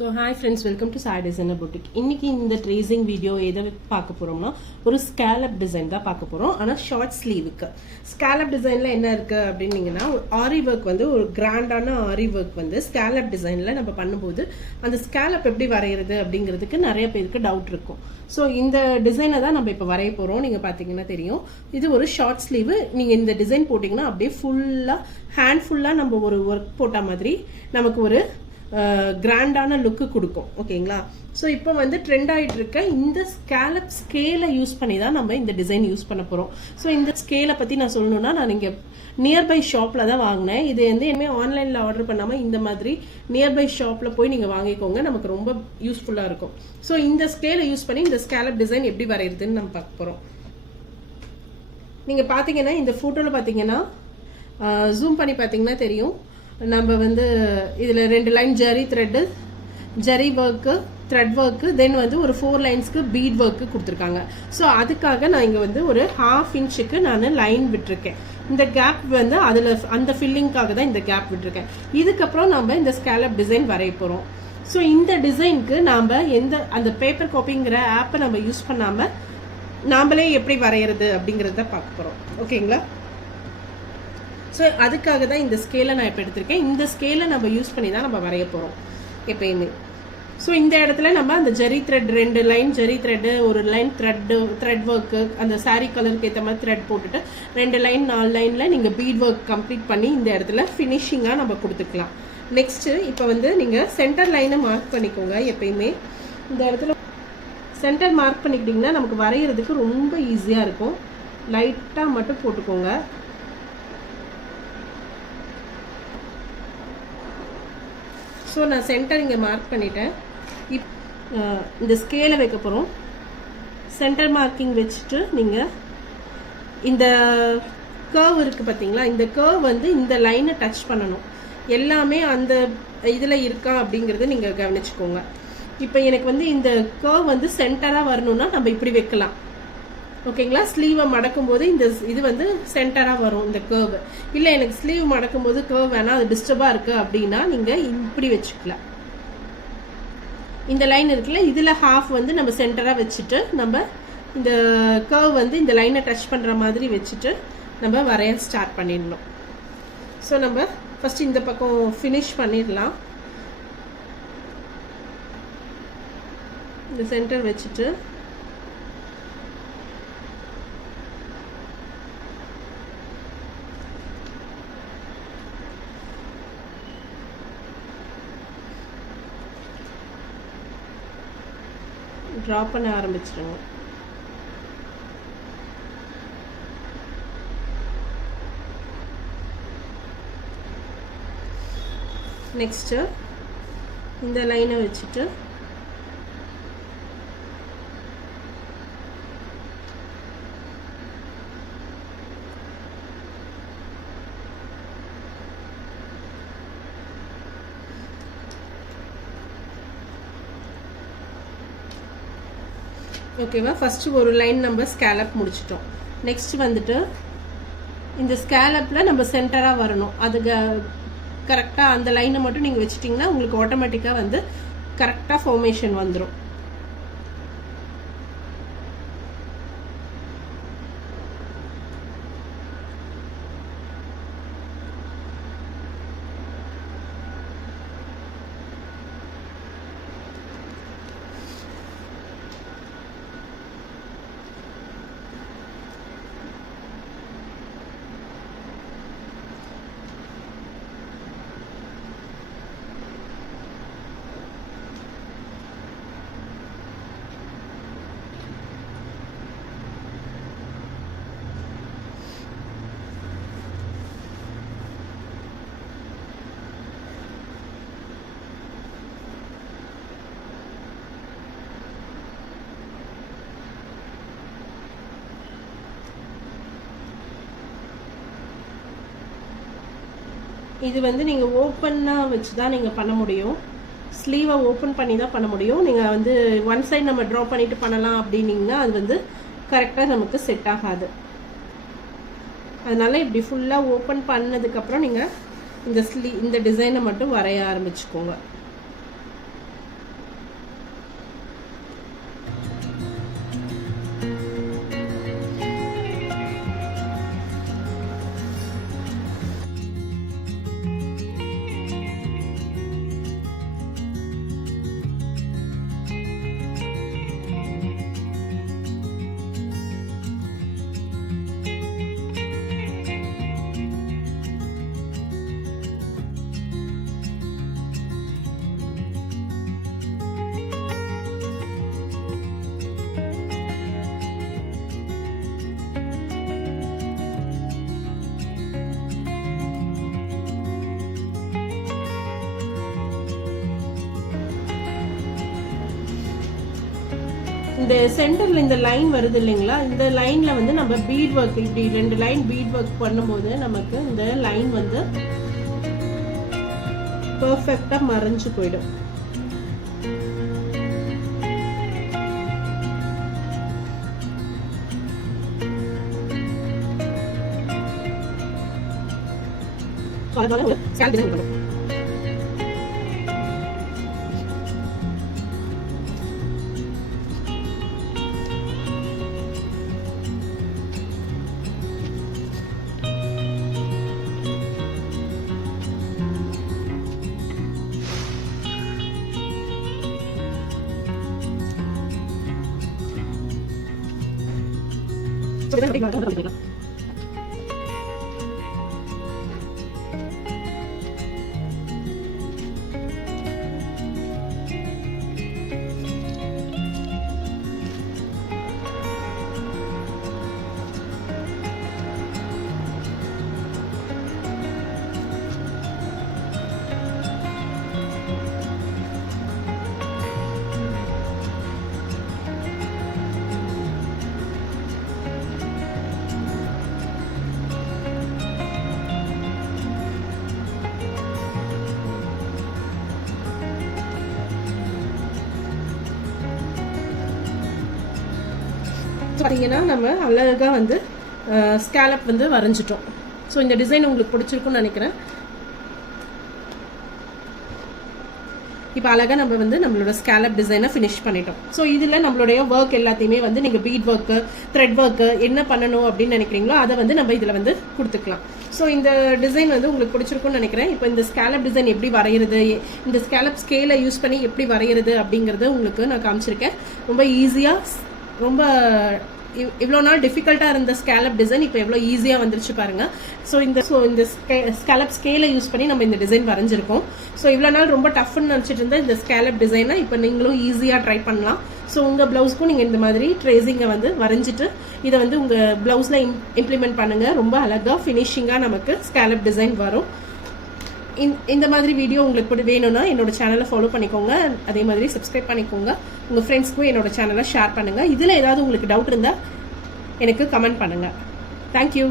So hi friends, welcome to Sai designer boutique. இன்னைக்கு இந்த tracing video எதை பார்க்க போகிறோம்னா ஒரு ஸ்கேலப் டிசைன் தான் பார்க்க போகிறோம். ஆனால் ஷார்ட் ஸ்லீவுக்கு ஸ்கேலப் டிசைனில் என்ன இருக்குது அப்படின்னீங்கன்னா, ஆரி ஒர்க் வந்து ஒரு கிராண்டான ஆரி ஒர்க் வந்து ஸ்கேலப் டிசைனில் நம்ம பண்ணும்போது அந்த ஸ்கேலப் எப்படி வரைகிறது அப்படிங்கிறதுக்கு நிறைய பேருக்கு டவுட் இருக்கும். ஸோ இந்த டிசைனை தான் நம்ம இப்போ வரைய போகிறோம். நீங்கள் பார்த்தீங்கன்னா தெரியும், இது ஒரு ஷார்ட் ஸ்லீவு. நீங்கள் இந்த டிசைன் போட்டிங்கன்னா அப்படியே ஃபுல்லாக ஹேண்ட் ஃபுல்லாக நம்ம ஒரு ஒர்க் போட்ட மாதிரி நமக்கு ஒரு கிராண்டான லுக்கு கொடுக்கும். ஓகேங்களா? ஸோ இப்போ வந்து ட்ரெண்ட் ஆகிட்டு இருக்க இந்த ஸ்கேலப் ஸ்கேலை யூஸ் பண்ணி தான் நம்ம இந்த டிசைன் யூஸ் பண்ண போகிறோம். ஸோ இந்த ஸ்கேலை பற்றி நான் சொல்லணும்னா, நான் இங்கே நியர்பை ஷாப்பில் தான் வாங்கினேன். இது வந்து இனிமேல் ஆன்லைனில் ஆர்டர் பண்ணாமல் இந்த மாதிரி நியர்பை ஷாப்பில் போய் நீங்கள் வாங்கிக்கோங்க, நமக்கு ரொம்ப யூஸ்ஃபுல்லாக இருக்கும். ஸோ இந்த ஸ்கேலை யூஸ் பண்ணி இந்த ஸ்கேலப் டிசைன் எப்படி வரைகிறதுன்னு நம்ம பார்க்க போகிறோம். நீங்கள் பார்த்தீங்கன்னா இந்த ஃபோட்டோவில் பார்த்தீங்கன்னா, ஜூம் பண்ணி பார்த்தீங்கன்னா தெரியும், நம்ம வந்து இதில் 2 line zari thread, zari work, thread work, then வந்து ஒரு 4 லைன்ஸ்க்கு பீட் ஒர்க்கு கொடுத்துருக்காங்க. ஸோ அதுக்காக நான் இங்கே வந்து ஒரு 1/2 இன்ச்சுக்கு நான் லைன் விட்டுருக்கேன். இந்த கேப் வந்து அதில் அந்த ஃபில்லிங்காக தான் இந்த கேப் விட்டுருக்கேன். இதுக்கப்புறம் நம்ம இந்த ஸ்கேலப் டிசைன் வரைய போகிறோம். ஸோ இந்த டிசைனுக்கு நாம் அந்த பேப்பர் காப்பிங்கிற ஆப்பை நம்ம யூஸ் பண்ணாமல் நாமளே எப்படி வரைகிறது அப்படிங்கிறத பார்க்க போகிறோம். ஓகேங்களா? ஸோ அதுக்காக தான் இந்த ஸ்கேலை நான் இப்போ எடுத்திருக்கேன். இந்த ஸ்கேலை நம்ம யூஸ் பண்ணி தான் நம்ம வரைய போகிறோம் எப்பயுமே. ஸோ இந்த இடத்துல நம்ம அந்த zari thread 2 line zari thread, ஒரு லைன் த்ரெட் ஒர்க்கு, அந்த சாரீ கலருக்கு ஏற்ற மாதிரி த்ரெட் போட்டுட்டு 2 லைன் 4 லைனில் நீங்கள் பீட் ஒர்க் கம்ப்ளீட் பண்ணி இந்த இடத்துல ஃபினிஷிங்காக நம்ம கொடுத்துக்கலாம். நெக்ஸ்ட்டு இப்போ வந்து நீங்கள் சென்டர் லைனை மார்க் பண்ணிக்கோங்க. எப்பயுமே இந்த இடத்துல சென்டர் மார்க் பண்ணிக்கிட்டிங்கன்னா நமக்கு வரைகிறதுக்கு ரொம்ப ஈஸியாக இருக்கும். லைட்டாக மட்டும் போட்டுக்கோங்க. ஸோ நான் சென்டர் இங்கே மார்க் பண்ணிட்டேன். இந்த ஸ்கேலை வைக்க போகிறோம். சென்டர் மார்க்கிங் வச்சுட்டு நீங்கள் இந்த கர்வ் இருக்குது பார்த்தீங்களா, இந்த கர்வ் வந்து இந்த லைனை டச் பண்ணணும். எல்லாமே அந்த இதில் இருக்கா அப்படிங்கிறத நீங்கள் கவனிச்சுக்கோங்க. இப்போ எனக்கு வந்து இந்த கர்வ் வந்து சென்டராக வரணும்னா நம்ம இப்படி வைக்கலாம். ஓகேங்களா? ஸ்லீவை மடக்கும் போது இந்த இது வந்து சென்டராக வரும் இந்த கர்வ். இல்லை எனக்கு ஸ்லீவ் மடக்கும் போது கர்வ் வேணாம், அது டிஸ்டர்பாக இருக்குது அப்படின்னா நீங்கள் இப்படி வச்சுக்கலாம். இந்த லைன் இருக்குல்ல, இதில் ஹாஃப் வந்து நம்ம சென்டராக வச்சுட்டு நம்ம இந்த கர்வ் வந்து இந்த லைனை டச் பண்ணுற மாதிரி வச்சுட்டு நம்ம வரைய ஸ்டார்ட் பண்ணிடணும். ஸோ நம்ம ஃபஸ்ட்டு இந்த பக்கம் ஃபினிஷ் பண்ணிடலாம். இந்த சென்டர் வச்சுட்டு ட்ரா பண்ண ஆரம்பிச்சிடுங்க. நெக்ஸ்ட்டு இந்த லைனை வச்சுட்டு ஓகேவா? ஃபஸ்ட்டு ஒரு லைன் நம்ம ஸ்கேலப் முடிச்சிட்டோம். நெக்ஸ்ட் வந்துட்டு இந்த ஸ்கேலப்பில் நம்ம சென்டராக வரணும். அது கரெக்டாக அந்த லைனை மட்டும் நீங்கள் வச்சிட்டிங்கன்னா உங்களுக்கு ஆட்டோமேட்டிக்காக வந்து கரெக்டாக ஃபார்மேஷன் வந்துடும். இது வந்து நீங்கள் ஓப்பனாக வச்சு தான் நீங்கள் பண்ண முடியும். ஸ்லீவை ஓப்பன் பண்ணி தான் பண்ண முடியும். நீங்கள் வந்து ஒன் சைட் நம்ம ட்ரா பண்ணிவிட்டு பண்ணலாம் அப்படின்னீங்கன்னா அது வந்து கரெக்டாக நமக்கு செட் ஆகாது. அதனால் இப்படி ஃபுல்லாக ஓப்பன் பண்ணதுக்கப்புறம் நீங்கள் இந்த டிசைனை மட்டும் வரைய ஆரம்பிச்சுக்கோங்க. இந்த சென்டர்ல இந்த லைன் வருது இல்லைங்களா, இந்த லைன்ல வந்து நம்ம பீட் ஒர்க் இப்படி 2 லைன் பீட் ஒர்க் பண்ணும்போது நமக்கு இந்த லைன் வந்து பெர்ஃபெக்ட்டா மறைஞ்சு போயிடும். அதனால ஒரு ஸ்கேல் டிசைன் பண்ணுவோம். பார்த்தீங்கன்னா நம்ம அழகா வந்து ஸ்கேலப் வந்து வரைஞ்சிட்டோம். ஸோ இந்த டிசைன் உங்களுக்கு பிடிச்சிருக்கும்னு நினைக்கிறேன். இப்போ அழகா நம்ம வந்து நம்மளோட ஸ்கேலப் டிசைனை ஃபினிஷ் பண்ணிட்டோம். ஸோ இதில் நம்மளுடைய ஒர்க் எல்லாத்தையுமே வந்து நீங்கள் பீட் ஒர்க்கு, த்ரெட் ஒர்க்கு என்ன பண்ணணும் அப்படின்னு நினைக்கிறீங்களோ அதை வந்து நம்ம இதில் வந்து கொடுத்துக்கலாம். ஸோ இந்த டிசைன் வந்து உங்களுக்கு பிடிச்சிருக்கும்னு நினைக்கிறேன். இப்போ இந்த ஸ்கேலப் டிசைன் எப்படி வரைகிறது, இந்த ஸ்கேலப் ஸ்கேலை யூஸ் பண்ணி எப்படி வரைகிறது அப்படிங்கிறத உங்களுக்கு நான் காமிச்சிருக்கேன். ரொம்ப ஈஸியாக, ரொம்ப இவ்வளோ நாள் டிஃபிகல்ட்டாக இருந்த ஸ்கேலப் டிசைன் இப்போ எவ்வளோ ஈஸியாக வந்துருச்சு பாருங்க. ஸோ இந்த ஸ்கேலப் ஸ்கேலை யூஸ் பண்ணி நம்ம இந்த டிசைன் வரைஞ்சிருக்கோம். ஸோ இவ்வளோ நாள் ரொம்ப டஃப்னு நினச்சிட்டு இருந்த இந்த ஸ்கேலப் டிசைனை இப்போ நீங்களும் ஈஸியாக ட்ரை பண்ணலாம். ஸோ உங்கள் ப்ளவுஸ்க்கும் நீங்கள் இந்த மாதிரி ட்ரேசிங்கை வந்து வரைஞ்சிட்டு இதை வந்து உங்கள் ப்ளவுஸில் இம்ப்ளிமெண்ட் பண்ணுங்கள். ரொம்ப அழகாக ஃபினிஷிங்காக நமக்கு ஸ்கேலப் டிசைன் வரும். இந்த மாதிரி வீடியோ உங்களுக்கு வேணும்னா என்னோட சேனலை ஃபாலோ பண்ணிக்கோங்க. அதே மாதிரி சப்ஸ்கிரைப் பண்ணிக்கோங்க. உங்கள் ஃப்ரெண்ட்ஸ்க்கும் என்னோட சேனலை ஷேர் பண்ணுங்கள். இதில் ஏதாவது உங்களுக்கு டவுட் இருந்தால் எனக்கு கமெண்ட் பண்ணுங்கள். தேங்க்யூ.